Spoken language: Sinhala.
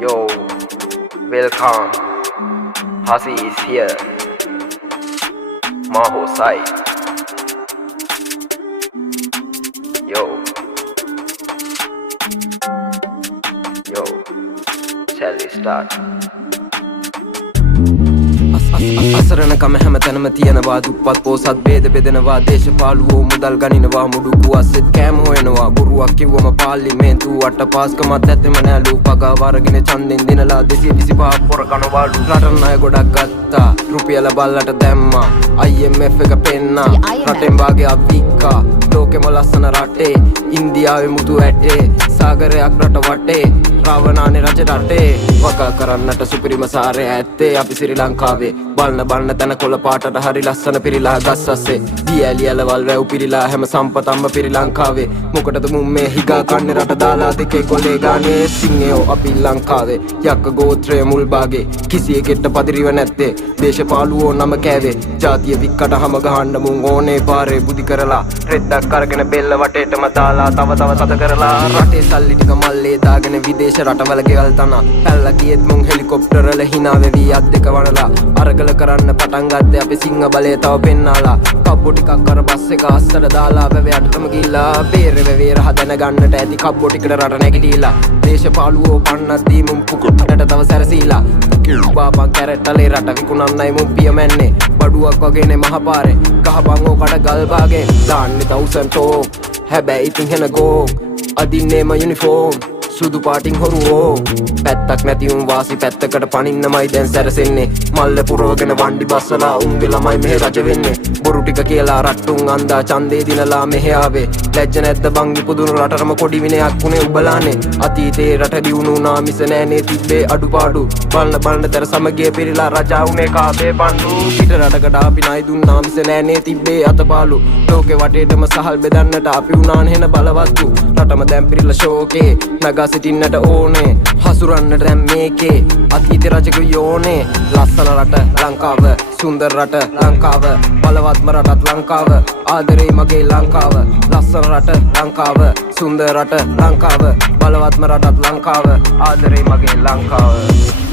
Yo, welcome. Hasi is here. Maho side. Yo, shall we start? අසරණකම හැමතැනම තියෙනවා දුප්පත් පොසත් ભેද බෙදෙනවා දේශපාලුවෝ මුදල් ගනිනවා මුඩු කුවස්සෙත් කෑම හොයනවා බොරුවක් කිව්වම පාර්ලිමේන්තුව අට්ටපාස්කමත් ඇත්තෙම නෑලු පගාව අරගෙන ඡන්දෙන් දිනලා 225 පොර කනවලු රටන අය ගොඩක් ගත්තා රුපියල බල්ලට දැම්මා IMF එක පෙන්නා රටෙන් භාගයක් වික්කා ලෝකෙම ලස්සන රටේ ඉන්දියාවේ මුතු ඇටේ සාගරයක් රට වටේ රාවණානේ රජ රටේ වකා කරන්නට සුපිරිම සාරය ඇත්තේ අපි ශ්‍රී ලංකාවේ බලන තැන කොළ පාටට හරි ලස්සන පිරිලා ගස් අස්සේ දියැලි ඇලවල් වැව් පිරිලා හැම සම්පතක්ම පිරි ලංකාවේ මොකටද මුන් මේ හිගා කන්නේ රට දාලා දෙකේ කොලේ ගානේ සිංහයෝ අපි ලංකාවේ යක්ක ගෝත්‍රය මුල් භාගේ කිසියෙකට පදිරිව නැත්තේ දේශපාලුවෝ නම කෑවේ ජාතිය වික්කට හැම ගහන්න මුන් ඕනේ පාරේ බුදි කරලා රෙද්දක් අරගෙන බෙල්ල වටේටම දාලා තව සද කරලා රටේ සල්ලි ටික මල්ලේ දාගෙන විදේශ රටවල ගෙවල් තනා පැල්ලා ගියෙත් මුන් හෙලිකොප්ටර් වල hina වෙවි අත් දෙක වනලා අරගල කරන්න පටන් ගත්තේ අපි සිංහ බලය තව පෙන්නාලා කබ්බෝ ටිකක් අර බස් එක අස්සට දාලා වැවේ යටටම ගිහිල්ලා බේරේ වැවේ රහ දැනගන්නට ඇති කබ්බෝ ටිකට රට නැගිටීලා දේශපාලුවෝ පන්නස් දී මුන් පුකුටට තව සැරසීලා බාපන් කැරට්ටලේ රට විකුණන්නයි මුන් පියමැන්නේ බඩුවක් වගේනේ මහපාරේ ගහපන් ඕකට ගල් බාගේ දාන්නේ තවුසන්ටෝ හැබැයි ඉතින් හෙන ගෝ අදින්නේම යුනිෆෝම් සුදු පාටින් හොරුවෝ පැත්තක් නැති උන් වාසි පැත්තකට පනින්නමයි දැන් සැරසෙන්නේ මල්ල පුරවගෙන වණ්ඩි බස්සලා උන්ගේ ළමයි මෙහෙ රජ වෙන්නේ බොරු ටික කියලා රට්ටුන් අන්දා ඡන්දේ දිනලා මෙහෙ ආවේ ලැජ්ජ නැද්ද බං ඉපදුණු රටටම කොඩි විනයක් උනේ උඹලානේ අතීතේ රට දියුණු වුණා මිස නෑනේ තිබ්බේ අඩුපාඩු බලන තර සමගිය පිරීලා රජා උනේ කාබේ පන්දු පිට රටකට අපි ණය දුන්නා මිස නෑනේ තිබ්බේ අතපාලු ලෝකේ වටේටම සහල් බෙදන්නට අපි උනාන හෙන බලවත්තු රටම දැන් පිරීලා ෂෝකේ නගා සිටින්නට ඕනේ හසුරන්නට දැන් මේකේ අතීත රජක යෝනේ ලස්සන රට ලංකාව සුන්දර රට ලංකාව බලවත්ම රටත් ලංකාව ආදරේ මගේ ලංකාව ලස්සන රට ලංකාව සුන්දර රට ලංකාව බලවත්ම රටත් ලංකාව ආදරේ මගේ ලංකාව